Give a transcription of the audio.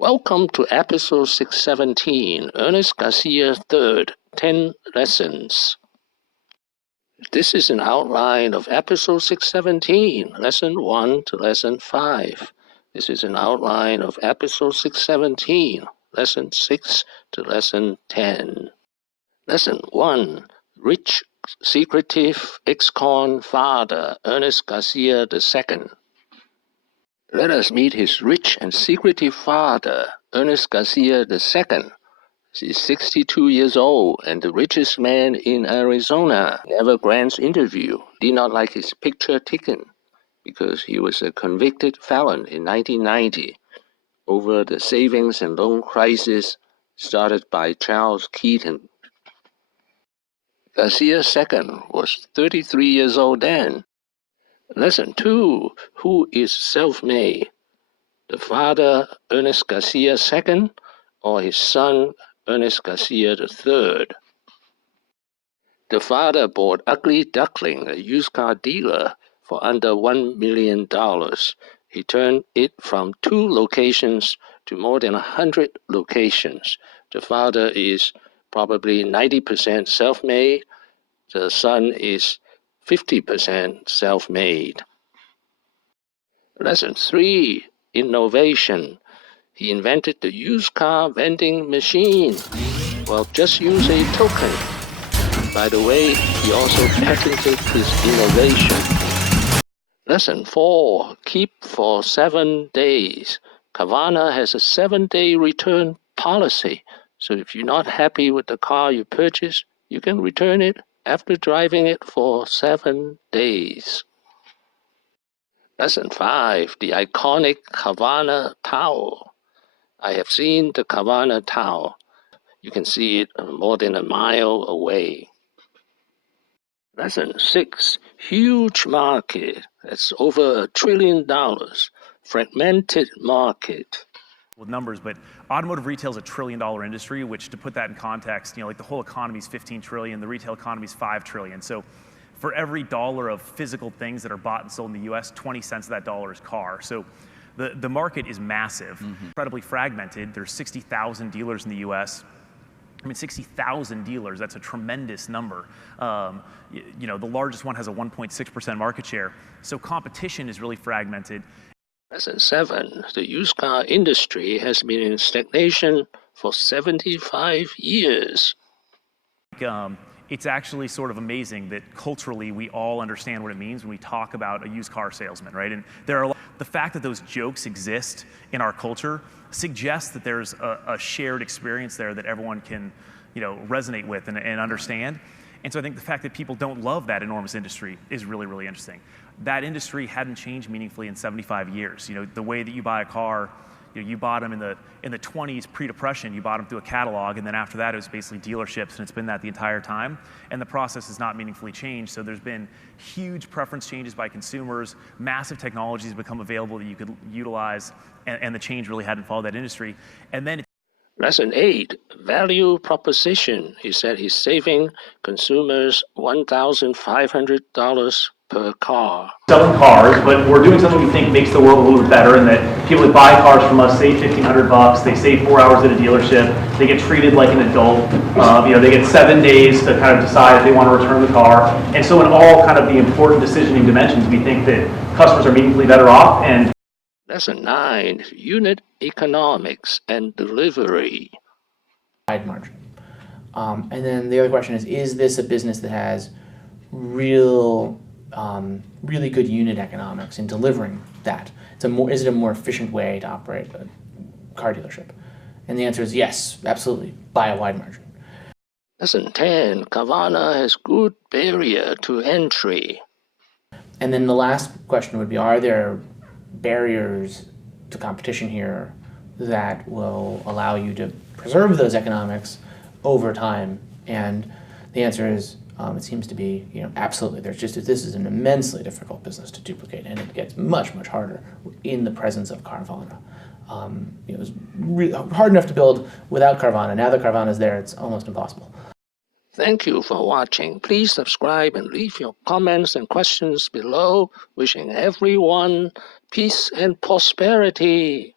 Welcome to episode 617, Ernest Garcia III, 10 Lessons. This is an outline of episode 617, lesson 1 to lesson 5. This is an outline of episode 617, lesson 6 to lesson 10. Lesson 1, Rich, Secretive, Ex-con father, Ernest Garcia II. Let us meet his rich and secretive father, Ernest Garcia II. He is 62 years old and the richest man in Arizona. Never grants interview. Did not like his picture taken because he was a convicted felon in 1990 over the savings and loan crisis started by Charles Keaton. Garcia II was 33 years old then. Lesson 2, Who is self-made? The father, Ernest Garcia II, or his son, Ernest Garcia III? The father bought Ugly Duckling, a used car dealer, for under $1 million. He turned it from 2 locations to more than 100 locations. The father is probably 90% self-made. The son is 50% self-made. Lesson 3, Innovation. He invented the used car vending machine. Well, just use a token. By the way, he also patented his innovation. Lesson 4, Keep for 7 days. Carvana has a 7-day return policy. So if you're not happy with the car you purchased, you can return it after driving it for 7 days. Lesson 5, the iconic Carvana Tower. I have seen the Carvana Tower. You can see it more than a mile away. Lesson 6, huge market. That's over $1 trillion. Fragmented market. With numbers, but automotive retail is a $1 trillion industry, which, to put that in context, like the whole economy is 15 trillion, the retail economy is 5 trillion. So for every dollar of physical things that are bought and sold in the US, 20 cents of that dollar is car. So the market is massive, incredibly fragmented. There's 60,000 dealers in the US. I mean, 60,000 dealers, that's a tremendous number. The largest one has a 1.6% market share. So competition is really fragmented. Lesson 7, the used car industry has been in stagnation for 75 years. It's actually sort of amazing that culturally we all understand what it means when we talk about a used car salesman, right? And the fact that those jokes exist in our culture suggests that there's a shared experience there that everyone can, resonate with and understand. And so I think the fact that people don't love that enormous industry is really, really interesting. That industry hadn't changed meaningfully in 75 years. The way that you buy a car, you bought them in the 20s, pre-depression, you bought them through a catalog, and then after that it was basically dealerships, and it's been that the entire time. And the process has not meaningfully changed, so there's been huge preference changes by consumers, massive technologies become available that you could utilize, and the change really hadn't followed that industry. And then Lesson 8, value proposition. He said he's saving consumers $1,500 per car. Selling cars, but we're doing something we think makes the world a little bit better, and that people that buy cars from us save $1,500, they save 4 hours at a dealership, they get treated like an adult, they get 7 days to kind of decide if they want to return the car. And so in all kind of the important decisioning dimensions, we think that customers are meaningfully better off. And Lesson 9, unit economics and delivery. Wide margin. And then the other question is this a business that has really good unit economics in delivering that? Is it a more efficient way to operate a car dealership? And the answer is yes, absolutely, by a wide margin. Lesson 10, Carvana has good barrier to entry. And then the last question would be, are there barriers to competition here that will allow you to preserve those economics over time? And the answer is, it seems to be, absolutely. This is an immensely difficult business to duplicate, and it gets much, much harder in the presence of Carvana. It was hard enough to build without Carvana. Now that Carvana is there, it's almost impossible. Thank you for watching. Please subscribe and leave your comments and questions below. Wishing everyone peace and prosperity.